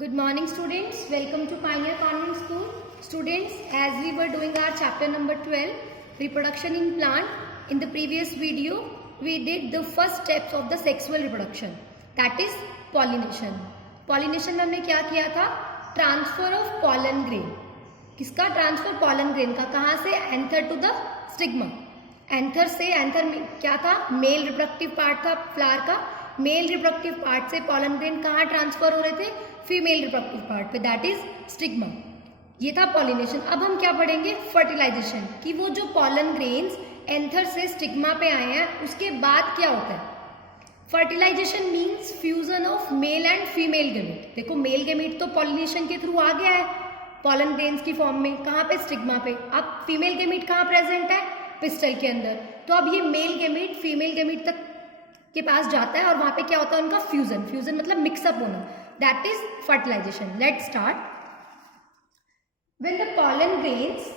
Good morning students, welcome to Pioneer Convent School. Students, as we were doing our chapter number 12, reproduction in plant, in the previous video, we did the first steps of the sexual reproduction, that is pollination. Pollination में हमने क्या किया था? Transfer of pollen grain. किसका transfer? pollen grain का. कहाँ से? Anther to the stigma. Anther से, एंथर में क्या था? मेल रिप्रोडक्टिव पार्ट था फ्लावर का. मेल रिप्रोडक्टिव पार्ट से pollen grain कहाँ ट्रांसफर हो रहे थे? फीमेल रिप्रोडक्टिव पार्ट पे, दैट इज स्टिग्मा. ये था पॉलिनेशन. अब हम क्या पढ़ेंगे? फर्टिलाइजेशन. कि वो जो पॉलन ग्रेन्स एंथर से स्टिग्मा पे आए हैं उसके बाद क्या होता है? Fertilisation means fusion of male and female gamete. देखो मेल गेमीट तो पॉलिनेशन के थ्रू आ गया है पॉलन ग्रेन्स की फॉर्म में. कहाँ पे? स्टिग्मा पे. अब फीमेल गेमीट कहाँ प्रेजेंट है? पिस्टल के अंदर. तो अब ये मेल गेमीट फीमेल गेमीट तक के पास जाता है और वहां पे क्या होता है? उनका फ्यूजन. फ्यूजन मतलब मिक्सअप होना. That is fertilization. Let's start. When the pollen grains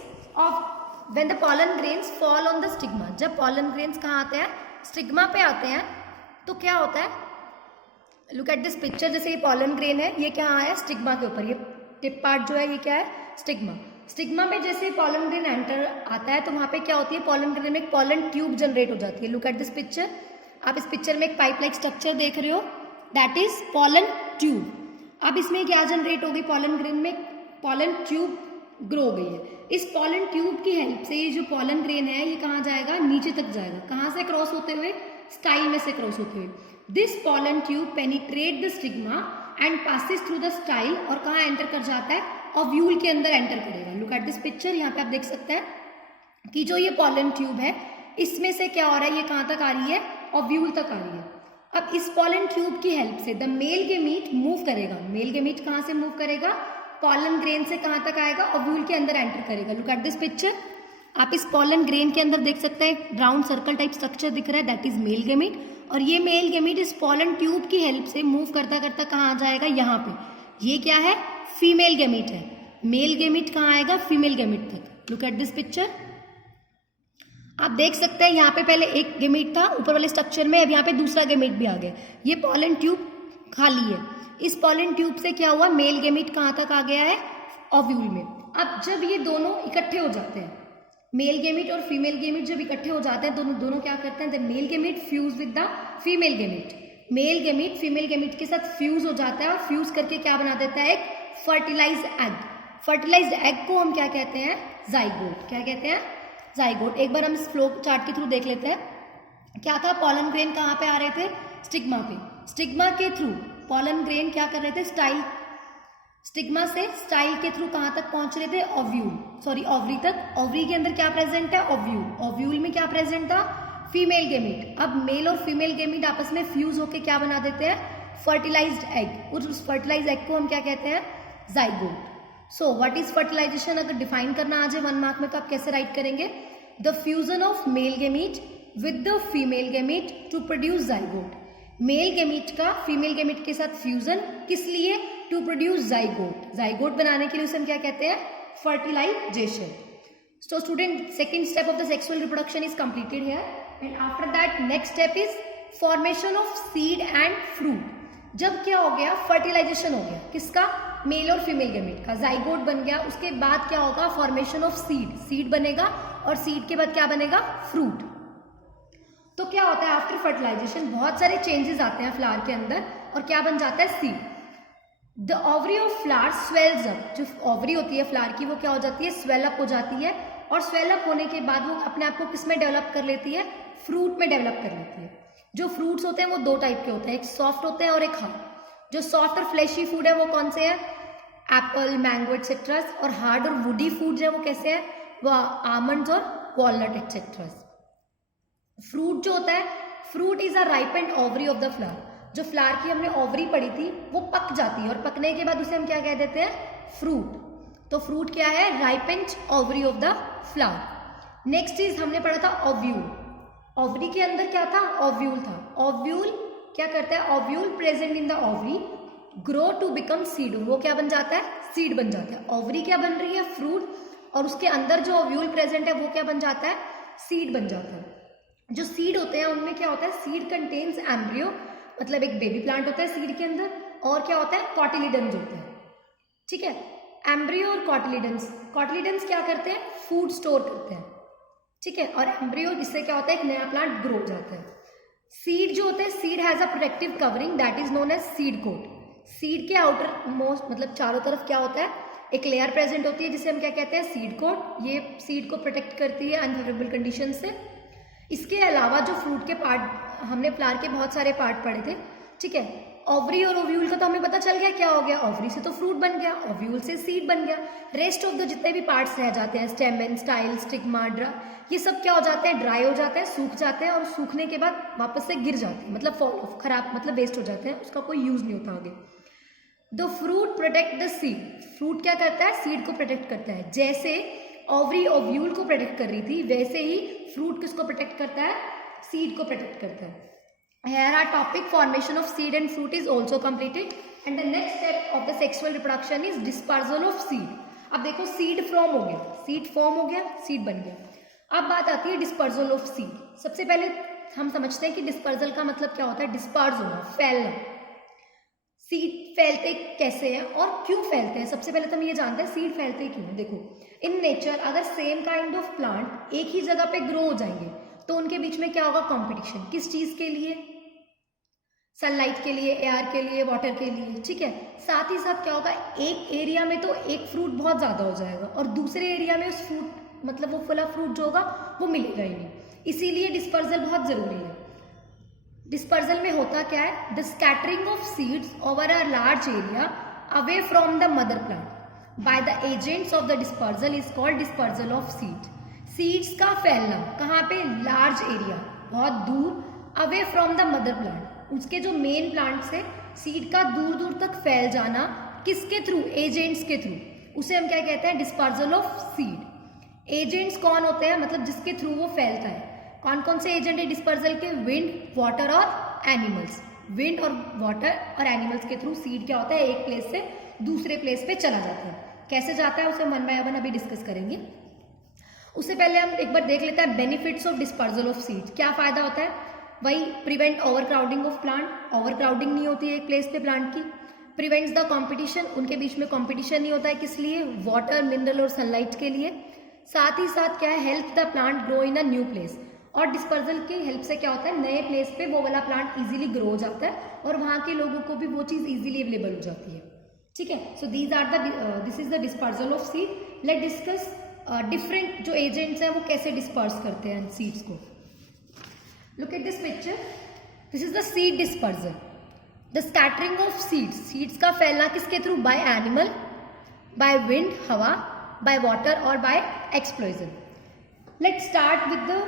fall on the stigma. जब pollen grains कहाँ आते हैं? स्टिग्मा पे आते हैं. तो क्या होता है? Look at this picture. जैसे ये pollen grain है, ये क्या है? स्टिग्मा के ऊपर. ये टिप पार्ट जो है ये क्या है? स्टिग्मा. स्टिग्मा में जैसे pollen grain एंटर आता है तो वहां पे क्या होती है? pollen grain में एक pollen ट्यूब जनरेट हो जाती है. Look at this picture. आप इस पिक्चर में एक पाइप लाइक स्ट्रक्चर देख रहे हो, दैट इज पॉलन ट्यूब. अब इसमें क्या जनरेट होगी? पॉलन ग्रेन में पॉलन ट्यूब ग्रो हो गई है. इस पॉलन ट्यूब की हेल्प से ये जो पॉलन ग्रेन है ये कहाँ जाएगा? नीचे तक जाएगा. कहाँ से क्रॉस होते हुए? स्टाइल में से क्रॉस होते हुए. This pollen tube penetrate the stigma and passes through the style. और कहाँ एंटर कर जाता है? ओव्यूल के अंदर एंटर करेगा. Look at this picture. यहाँ पे आप देख सकते हैं कि जो ये पॉलन ट्यूब है इसमें से क्या हो रहा है? ये कहाँ तक आ रही है? ओव्यूल तक आ रही है. अब इस पॉलन ट्यूब की हेल्प से द मेल गेमीट मूव करेगा. मेल गेमीट कहाँ से मूव करेगा? पॉलन ग्रेन से कहाँ तक आएगा? ओव्यूल के अंदर एंटर करेगा. Look at this picture. आप इस पॉलन ग्रेन के अंदर देख सकते हैं राउंड सर्कल टाइप स्ट्रक्चर दिख रहा है, दैट इज मेल गेमीट. और ये मेल गेमीट इस पॉलन ट्यूब की हेल्प से मूव करता करता कहाँ आ जाएगा? यहाँ पे. ये क्या है? फीमेल गेमीट है. मेल गेमीट कहाँ आएगा? फीमेल गेमीट तक. Look at this picture. आप देख सकते हैं यहाँ पे पहले एक गेमीट था ऊपर वाले स्ट्रक्चर में, अब यहाँ पे दूसरा गेमीट भी आ गया. ये पॉलन ट्यूब खाली है. इस पॉलन ट्यूब से क्या हुआ? मेल गेमीट कहाँ तक आ गया है? ओव्यूल में. अब जब ये दोनों इकट्ठे हो जाते हैं, मेल गेमीट और फीमेल गेमीट जब इकट्ठे हो जाते हैं दोनों क्या करते हैं? The male gamete fuse with the female gamete. Male gamete female gamete के साथ फ्यूज हो जाता है और फ्यूज करके क्या बना देता है? एक फर्टिलाइज्ड एग. फर्टिलाइज्ड एग को हम क्या कहते हैं? जाइगोट. क्या कहते हैं? जाइगोट. एक बार हम इस फ्लो चार्ट के थ्रू देख लेते हैं. क्या था? पॉलन ग्रेन कहाँ पे आ रहे थे? स्टिग्मा पे. स्टिग्मा के थ्रू पॉलन ग्रेन क्या कर रहे थे? स्टाइल. स्टिग्मा से स्टाइल के थ्रू कहाँ तक पहुंच रहे थे? ओवरी तक. ओवरी के अंदर क्या प्रेजेंट है? ओव्यूल. ओव्यूल में क्या प्रेजेंट था? Female gamete. अब मेल और फीमेल गेमीट आपस में फ्यूज होके क्या बना देते हैं? Fertilised egg. उस फर्टिलाइज्ड एग को हम क्या कहते हैं? Zygote. So what is fertilisation? अगर डिफाइन करना आ जाए 1 मार्क में तो आप कैसे राइट करेंगे? The fusion of male gamete with the female gamete to produce zygote. Male gamete का फीमेल गेमीट के साथ फ्यूजन किस लिए? To produce zygote. जाइगोट बनाने के लिए उसे हम क्या कहते हैं? Fertilisation. So student, second step of the sexual reproduction is completed here and after that next step is formation of seed and fruit. जब क्या हो गया? फर्टिलाइजेशन हो गया. किसका? मेल और फीमेल गेमीट का. जाइगोट बन गया. उसके बाद क्या होगा? Formation of seed. सीड बनेगा और सीड के बाद क्या बनेगा? फ्रूट. तो क्या होता है आफ्टर फर्टिलाइजेशन? बहुत सारे चेंजेस आते हैं फ्लावर के अंदर और क्या बन जाता है? Seed. The ovary of flower swells up. जो ओवरी होती है फ्लावर की वो क्या हो जाती है? स्वेल अप हो जाती है. और स्वेल अप होने के बाद वो अपने आप को किस में डेवलप कर लेती है? फ्रूट में डेवलप कर लेती है. जो फ्रूट्स होते हैं वो 2 टाइप के होते हैं, एक सॉफ्ट होते हैं और एक हार्ड. जो सॉफ्ट और फ्लैशी फूड है वो कौन से है? Apple, mango etcetera. और हार्ड और वुडी फूड है वो कैसे है? वो आमंड्स और वॉलनट एक्सेट्रा. फ्रूट जो होता है, fruit is a ripened ovary of the flower. जो फ्लावर की हमने ओवरी पढ़ी थी वो पक जाती है और पकने के बाद उसे हम क्या कह देते हैं? फ्रूट. तो फ्रूट क्या है? Ripened ovary of the flower. Next चीज हमने पढ़ा था ओव्यूल. ओवरी के अंदर क्या था? ओव्यूल था. ओव्यूल क्या करता है? Ovule present in the ovary grow to become seed. वो क्या बन जाता है? सीड बन जाता है. ओवरी क्या बन रही है? फ्रूट. और उसके अंदर जो ओव्यूल प्रेजेंट है वो क्या बन जाता है? सीड बन जाता है. जो सीड होते हैं उनमें क्या होता है? सीड कंटेन्स एम्ब्रियो, मतलब एक बेबी प्लांट होता है सीड के अंदर. और क्या होता है? कॉटिलिडन्स होते हैं. ठीक है। एम्ब्रियो और कॉटिलिडन्स, कॉटिलिडन्स क्या करते हैं, फूड स्टोर करते हैं, ठीक है, और एम्ब्रियो इससे क्या होता है, एक नया प्लांट ग्रो हो जाता है। सीड जो होते हैं, seed has a protective covering that is known as seed coat. Seed के आउटर मोस्ट मतलब चारों तरफ क्या होता है, एक लेयर प्रेजेंट होती है जिसे हम क्या कहते हैं, सीड कोट। ये सीड को प्रोटेक्ट करती है अनफेवरेबल कंडीशन से। इसके अलावा जो फ्रूट के पार्ट, हमने फ्लावर के बहुत सारे पार्ट पढ़े थे, ठीक है। ओवरी और ओव्यूल का तो हमें पता चल गया क्या हो गया, ओवरी से तो फ्रूट बन गया, ओव्यूल से सीड बन गया। रेस्ट ऑफ द जितने भी पार्ट्स रह जाते हैं, स्टेमेन, स्टाइल, स्टिग्मा, ये सब क्या हो जाते हैं, ड्राई हो जाते हैं, सूख जाते हैं, और सूखने के बाद वापस से गिर जाते हैं, मतलब फॉल ऑफ, खराब मतलब वेस्ट हो जाते हैं, उसका कोई यूज नहीं होता आगे। The fruit protect the seed, fruit क्या करता है, सीड को प्रोटेक्ट करता है। जैसे ओवरी ओव्यूल को प्रोटेक्ट कर रही थी, वैसे ही फ्रूट किसको प्रोटेक्ट करता है, सीड को प्रोटेक्ट करता है। Here our topic formation of seed and fruit is also completed, and the next step of the sexual reproduction is dispersal of seed. अब देखो seed form हो गया, seed form हो गया, seed बन गया। अब बात आती है dispersal of seed। सबसे पहले हम समझते हैं कि dispersal का मतलब क्या होता है, disperse होना, फैलना। सीड फैलते कैसे हैं और क्यों फैलते हैं, सबसे पहले तो हम ये जानते हैं सीड फैलते क्यों हैं। देखो इन नेचर अगर सेम काइंड ऑफ प्लांट एक ही जगह पे ग्रो हो जाएंगे तो उनके बीच में क्या होगा, कंपटीशन। किस चीज के लिए, सनलाइट के लिए, एयर के लिए, वाटर के लिए, ठीक है। साथ ही साथ क्या होगा, एक एरिया में तो एक फ्रूट बहुत ज्यादा हो जाएगा और दूसरे एरिया में उस फ्रूट मतलब वो फला फ्रूट जो होगा वो मिलेगा ही नहीं, इसीलिए डिस्पर्सल बहुत जरूरी है। डिस्पर्सल में होता क्या है, the scattering of seeds over a large area away from the mother plant by the agents of the dispersal is called dispersal of seed. Seeds का फैलना कहाँ पे, लार्ज एरिया, बहुत दूर, away from the mother plant, उसके जो main plant से seed का दूर दूर तक फैल जाना, किसके थ्रू, एजेंट्स के थ्रू, उसे हम क्या कहते हैं, डिस्पर्सल ऑफ सीड। एजेंट्स कौन होते हैं, मतलब जिसके थ्रू वो फैलता है। कौन कौन से एजेंट है डिस्पर्सल के, विंड, वाटर और एनिमल्स। विंड और वाटर और एनिमल्स के थ्रू सीड क्या होता है, एक प्लेस से दूसरे प्लेस पे चला जाता है। कैसे जाता है उसे वन बाय वन अभी डिस्कस करेंगे। उससे पहले हम एक बार देख लेते हैं benefits of dispersal of seed. क्या फायदा होता है, वही prevent over crowding of plant, over crowding नहीं होती है एक प्लेस पे प्लांट की। प्रिवेंट्स द कंपटीशन, उनके बीच में कंपटीशन नहीं होता है, किस लिए, वाटर, मिनरल और सनलाइट के लिए। साथ ही साथ क्या है, help the plant grow in a new place, और डिस्पर्सल की हेल्प से क्या होता है, नए प्लेस पे वो वाला प्लांट इजीली ग्रो हो जाता है और वहां के लोगों को भी वो चीज इजीली अवेलेबल हो जाती है, ठीक है। So this is the dispersal of seed. Let discuss different जो एजेंट्स हैं वो कैसे डिस्पर्स करते हैं सीड्स को। Look at this picture, this is the seed dispersal. The scattering of seeds, seeds का फैलना किसके through, by animal, by wind, हवा, बाय वाटर और by explosion. Let start with the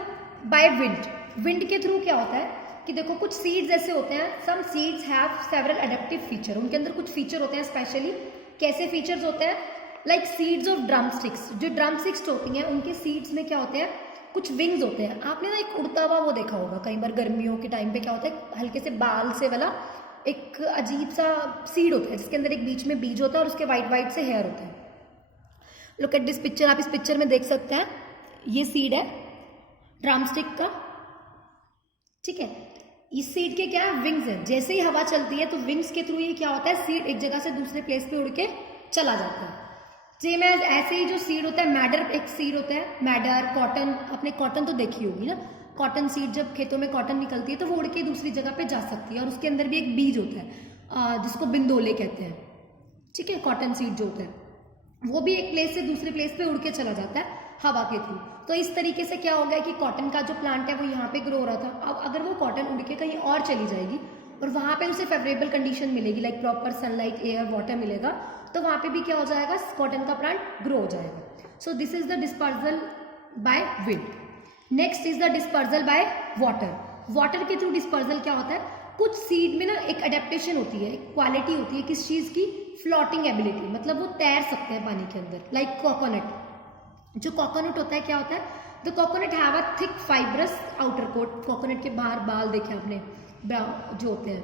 by wind. Wind के through क्या होता है कि देखो कुछ सीड्स ऐसे होते हैं, some seeds have several adaptive feature, उनके अंदर कुछ फीचर होते हैं स्पेशली। कैसे फीचर्स होते हैं, like seeds of drum sticks. जो ड्रम स्टिक्स होती हैं उनके सीड्स में क्या होते हैं, कुछ विंग्स होते हैं। आपने ना एक उड़ता हुआ वो देखा होगा कई बार गर्मियों के टाइम पे, क्या होता है, हल्के से बाल से वाला एक अजीब सा सीड होता है जिसके अंदर एक बीच में बीज होता है और उसके वाइट वाइट से हेयर होते हैं। लुक एट दिस पिक्चर, आप इस पिक्चर में देख सकते हैं, ये सीड है ड्रमस्टिक का, ठीक है। इस सीड के क्या विंग्स है, जैसे ही हवा चलती है तो विंग्स के थ्रू ये क्या होता है, सीड एक जगह से दूसरे प्लेस पे उड़ के चला जाता है। सेम एज ऐसे ही जो सीड होता है, मैडर एक सीड होता है, मैडर, कॉटन, आपने कॉटन तो देखी होगी ना, कॉटन सीड जब खेतों में कॉटन निकलती है तो वो उड़ के दूसरी जगह पे जा सकती है, और उसके अंदर भी एक बीज होता है जिसको बिंदोले कहते हैं, ठीक है। कॉटन सीड जो होता है वो भी एक प्लेस से दूसरे प्लेस पे उड़ के चला जाता है हवा के थ्रू। तो इस तरीके से क्या हो गया कि कॉटन का जो प्लांट है वो यहाँ पे ग्रो हो रहा था, अब अगर वो कॉटन उड़ के कहीं और चली जाएगी और वहां पे उसे फेवरेबल कंडीशन मिलेगी, like proper sunlight, air, water मिलेगा, तो वहां पे भी क्या हो जाएगा, कॉटन का प्लांट ग्रो हो जाएगा। सो this is the dispersal by wind. Next is the dispersal by water. Water के थ्रू डिस्पर्सल क्या होता है, कुछ सीड में ना एक अडेप्टेशन होती है, एक क्वालिटी होती है किस चीज की, फ्लोटिंग एबिलिटी, मतलब वो तैर सकते हैं पानी के अंदर। लाइक कोकोनट, जो कोकोनट होता है क्या होता है, the coconut have a thick fibrous outer coat. Coconut के बाहर बाल देखे आपने, जो होते हैं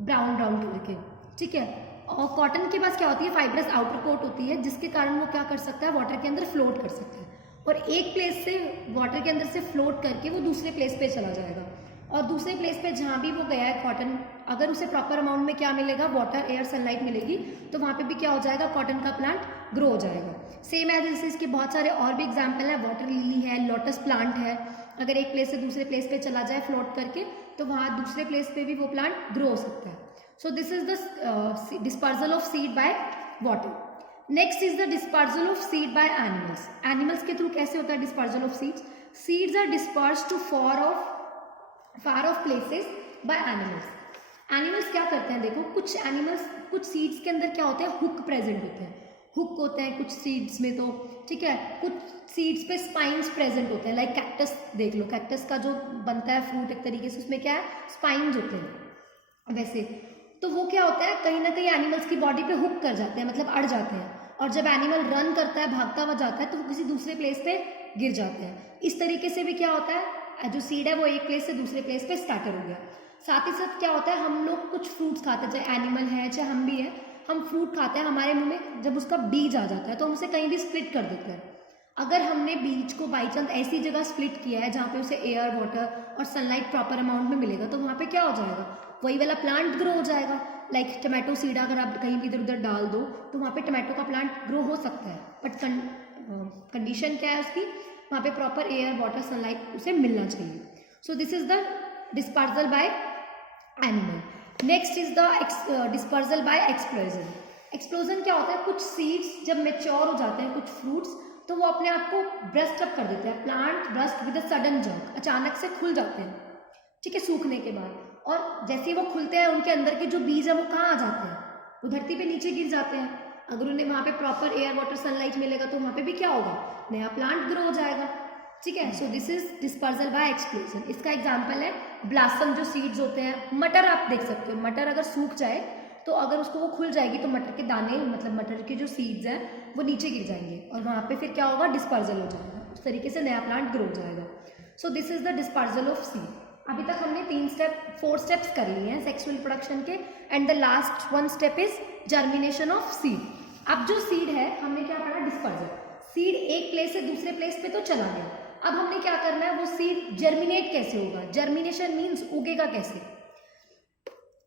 ब्राउन ब्राउन कलर के, ठीक है। और कॉटन के पास क्या होती है, फाइब्रस आउटर कोट होती है, जिसके कारण वो क्या कर सकता है, वाटर के अंदर फ्लोट कर सकता है और एक प्लेस से वाटर के अंदर से फ्लोट करके वो दूसरे प्लेस पे चला जाएगा। और दूसरे प्लेस पे जहाँ भी वो गया है कॉटन, अगर उसे प्रॉपर अमाउंट में क्या मिलेगा, वाटर, एयर, सनलाइट मिलेगी, तो वहाँ पे भी क्या हो जाएगा, कॉटन का प्लांट ग्रो हो जाएगा। सेम एज इस इसके बहुत सारे और भी एग्जाम्पल है, वाटर लिली है, लोटस प्लांट है, अगर एक प्लेस से दूसरे प्लेस पे चला जाए फ्लोट करके तो वहाँ दूसरे प्लेस पे भी वो प्लांट ग्रो हो सकता है। So this is the dispersal of seed by water. Next is the dispersal of seed by animals. Animals के थ्रू कैसे होता है dispersal of seeds? Seeds are dispersed to far off places by animals. Animals क्या करते हैं, देखो कुछ animals, कुछ सीड्स के अंदर क्या होते हैं, हुक प्रेजेंट होते हैं, हुक होते हैं कुछ सीड्स में, तो ठीक है, कुछ सीड्स पे स्पाइन्स प्रेजेंट होते हैं, लाइक कैक्टस देख लो, कैक्टस का जो बनता है फ्रूट एक तरीके से, उसमें क्या है, स्पाइन्स होते हैं वैसे। तो वो क्या होता है, कहीं ना कहीं एनिमल्स की बॉडी पे हुक कर जाते हैं, मतलब अड़ जाते हैं, और जब एनिमल रन करता है, भागता हुआ जाता है, तो वो किसी दूसरे प्लेस पे गिर जाते हैं। इस तरीके से भी क्या होता है, जो सीड है वो एक प्लेस से दूसरे प्लेस पे स्कैटर हो गया। साथ ही साथ क्या होता है, हम लोग कुछ फ्रूट्स खाते हैं, चाहे एनिमल है चाहे हम भी हैं, हम फ्रूट खाते हैं, हमारे मुंह में जब उसका बीज आ जाता है तो हम उसे कहीं भी स्प्लिट कर देते हैं। अगर हमने बीज को बाई चांस ऐसी जगह स्प्लिट किया है जहाँ पे उसे एयर, वाटर और सनलाइट प्रॉपर अमाउंट में मिलेगा, तो वहाँ पे क्या हो जाएगा, वही वाला प्लांट ग्रो हो जाएगा। लाइक टमाटो सीड अगर आप कहीं भी इधर उधर डाल दो तो वहाँ पे टमाटो का प्लांट ग्रो हो सकता है, बट कंडीशन क्या है उसकी, वहाँ पे प्रॉपर एयर, वाटर, सनलाइट उसे मिलना चाहिए। So this is the dispersal by animal. Next is the dispersal by explosion. Explosion क्या होता है, कुछ सीड्स जब मेच्योर हो जाते हैं, कुछ फ्रूट्स, तो वो अपने आप को ब्रस्ट अप कर देते हैं, plant burst with a sudden jerk, अचानक से खुल जाते हैं, ठीक है, सूखने के बाद, और जैसे ही वो खुलते हैं उनके अंदर के जो बीज है वो कहाँ आ जाते हैं, वो धरती पे नीचे गिर जाते हैं। अगर उन्हें वहाँ पे प्रॉपर एयर, वाटर, सनलाइट मिलेगा तो वहाँ पे भी क्या होगा, नया प्लांट ग्रो हो जाएगा, ठीक है। So this is dispersal by explosion. इसका एग्जाम्पल है ब्लासम, जो सीड्स होते हैं, मटर आप देख सकते हो, मटर अगर सूख जाए तो अगर उसको वो खुल जाएगी तो मटर के दाने, मतलब मटर के जो सीड्स हैं वो नीचे गिर जाएंगे, और वहाँ पे फिर क्या होगा, डिस्पर्जल हो जाएगा, उस तरीके से नया प्लांट ग्रो हो जाएगा। सो this is the dispersal of seed. अभी तक हमने 4 स्टेप्स कर लिए हैं सेक्सुअल रिप्रोडक्शन के, and the last 1 step is germination of seed. अब जो सीड है हमने क्या पढ़ा, डिस्पर्जल, सीड एक प्लेस से दूसरे प्लेस पे तो चला गया, अब हमने क्या करना है, वो सीड जर्मिनेट कैसे होगा। जर्मिनेशन मीन्स उगेगा कैसे,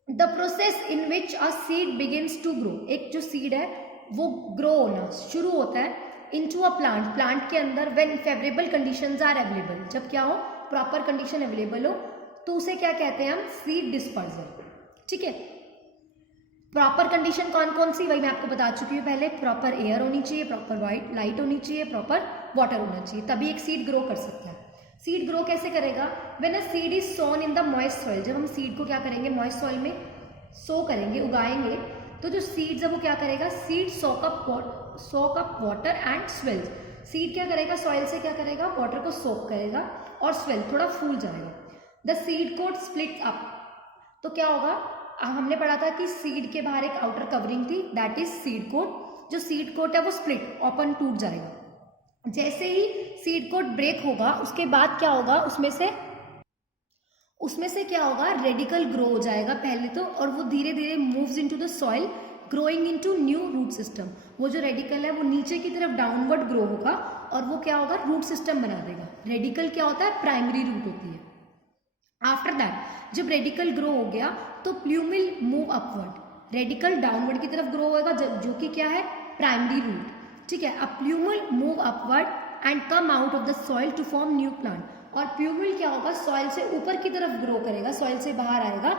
the process in which a seed begins to grow. एक जो सीड है वो ग्रो होना शुरू होता है इनटू अ प्लांट, प्लांट के अंदर, when favourable conditions are available, जब क्या हो, प्रॉपर कंडीशन अवेलेबल हो, तो उसे क्या कहते हैं हम, सीड डिस्पर्जल, ठीक है। प्रॉपर कंडीशन कौन कौन सी, वही मैं आपको बता चुकी हूँ पहले, प्रॉपर एयर होनी चाहिए, प्रॉपर लाइट होनी चाहिए, प्रॉपर वाटर होना चाहिए, तभी एक सीड ग्रो कर सकता है। सीड ग्रो कैसे करेगा, when a seed is sown in the moist soil, जब हम सीड को क्या करेंगे, मॉइस्ट सॉइल में सो करेंगे, उगाएंगे, तो जो सीड्स है वो क्या करेगा, seed soak up water and swells. Seed क्या करेगा, सॉइल से क्या करेगा, वाटर को सोक करेगा और स्वेल, थोड़ा फूल जाएगा। The seed coat split up, तो क्या होगा, हमने पढ़ा था कि सीड के बाहर एक आउटर कवरिंग थी, दैट इज सीड कोट। जो सीड कोट है वो स्प्लिट, ओपन, टूट जाएगा। जैसे ही सीड कोट ब्रेक होगा उसके बाद क्या होगा, उसमें से क्या होगा, रेडिकल ग्रो हो जाएगा पहले तो, और वो धीरे धीरे moves into the soil, growing into new root system. वो जो रेडिकल है वो नीचे की तरफ डाउनवर्ड ग्रो होगा और वो क्या होगा, रूट सिस्टम बना देगा। रेडिकल क्या होता है, प्राइमरी रूट होती है। आफ्टर दैट जब रेडिकल ग्रो हो गया तो प्लूमिल मूव अपवर्ड, रेडिकल डाउनवर्ड की तरफ ग्रो होगा, जो कि क्या है, प्राइमरी रूट, ठीक है। अब plumule move upward and come out of the soil to form new plant, और प्लूमिल क्या होगा, सॉइल से ऊपर की तरफ ग्रो करेगा, सॉइल से बाहर आएगा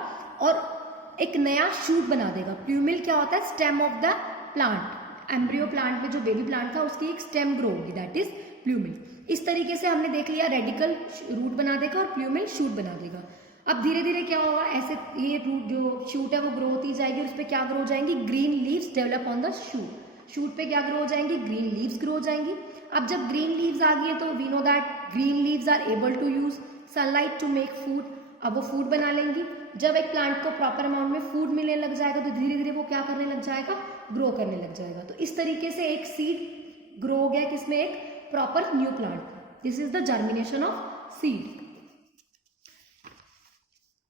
और एक नया शूट बना देगा। प्लूमिल क्या होता है, stem of the plant, embryo plant में जो बेबी प्लांट था उसकी एक स्टेम ग्रो होगी, दैट इज प्लूमिल। इस तरीके से हमने देख लिया, रेडिकल रूट बना देगा और प्लूमिल शूट बना देगा। अब धीरे धीरे क्या होगा, ऐसे ये रूट जो शूट है वो ग्रो होती जाएगी, और उस पर क्या ग्रो हो जाएंगी, green leaves develop on the shoot. Shoot पे क्या ग्रो हो जाएंगी, ग्रीन लीव्स ग्रो हो जाएंगी। अब जब ग्रीन लीव्स आ गई है तो we know that green leaves are able to use sunlight to make food, अब वो फूड बना लेंगी। जब एक प्लांट को प्रॉपर अमाउंट में फूड मिलने लग जाएगा तो धीरे धीरे वो क्या करने लग जाएगा, ग्रो करने लग जाएगा। तो इस तरीके से एक सीड ग्रो हो गया, किसमें, एक proper new plant. This is the germination of seed.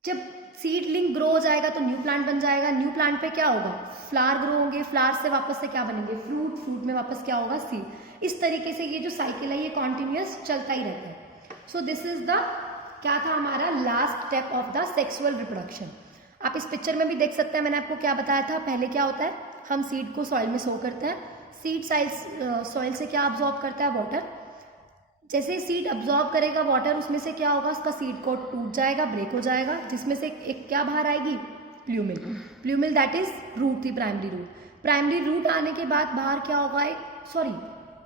जब सीडलिंग ग्रो हो जाएगा तो न्यू प्लांट बन जाएगा, न्यू प्लांट पे क्या होगा, फ्लावर ग्रो होंगे, फ्लावर से वापस से क्या बनेंगे, फ्रूट, फ्रूट में वापस क्या होगा, सीड। इस तरीके से ये जो साइकिल है ये कॉन्टिन्यूअस चलता ही रहता है। सो दिस इज द क्या था हमारा last step of the sexual reproduction. आप इस पिक्चर में भी देख सकते हैं, मैंने आपको क्या बताया था पहले। क्या होता है, हम सीड को सॉइल में सो करते हैं, सीड सॉइल से क्या अब्जॉर्ब करता है, वाटर। जैसे ही सीड अब्जॉर्ब करेगा वाटर, उसमें से क्या होगा, उसका सीड कोट टूट जाएगा, ब्रेक हो जाएगा, जिसमें से एक क्या बाहर आएगी, plumule. Plumule that is root थी, प्राइमरी रूट। प्राइमरी रूट आने के बाद बाहर क्या होगा, एक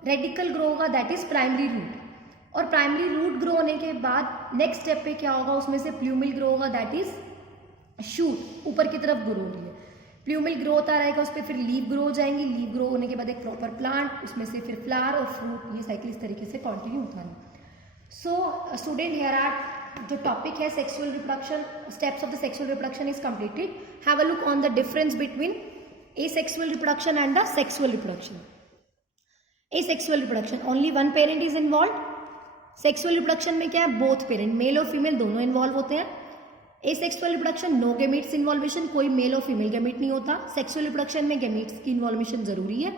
रेडिकल ग्रो होगा, दैट इज प्राइमरी रूट। और प्राइमरी रूट ग्रो होने के बाद नेक्स्ट स्टेप पे क्या होगा, उसमें से प्लूमिल ग्रो होगा, दैट इज शूट, ऊपर की तरफ ग्रो हो रही है। प्लूमिल ग्रो होता रहेगा, उस पर फिर लीव ग्रो हो जाएंगी, लीव ग्रो होने के बाद एक प्रॉपर प्लांट, उसमें से फिर फ्लावर और फ्रूट, ये साइकिल इस तरीके से कंटिन्यू होता है। सो स्टूडेंट, हियर आर जो टॉपिक है sexual reproduction, steps of the sexual reproduction is completed. Have a look on the difference between asexual reproduction and the sexual reproduction. Asexual reproduction, only one parent is involved. Sexual reproduction में क्या है, both parent, mail और female दोनों involve होते हैं। Asexual reproduction, no gametes involvation, कोई mail और female gamete नहीं होता। Sexual reproduction में गैमेट्स की इन्वॉल्वेशन जरूरी है।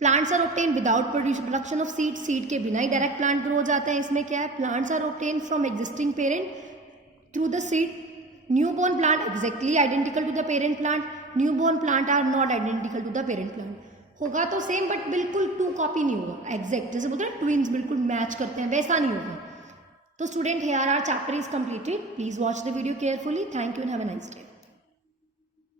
Plants are obtained without production of seed, seed के बिना ही डायरेक्ट प्लांट ग्रो हो जाता है। इसमें क्या है, plants are obtained from existing parent through the seed. Newborn plant exactly identical to the parent plant. Newborn plant are not identical to the parent plant. होगा तो सेम बट बिल्कुल to copy नहीं होगा, एग्जैक्ट जैसे बोलते हैं twins बिल्कुल match करते हैं, वैसा नहीं होगा। तो student, here our chapter is completed. Please watch the video carefully. Thank you and have a nice day.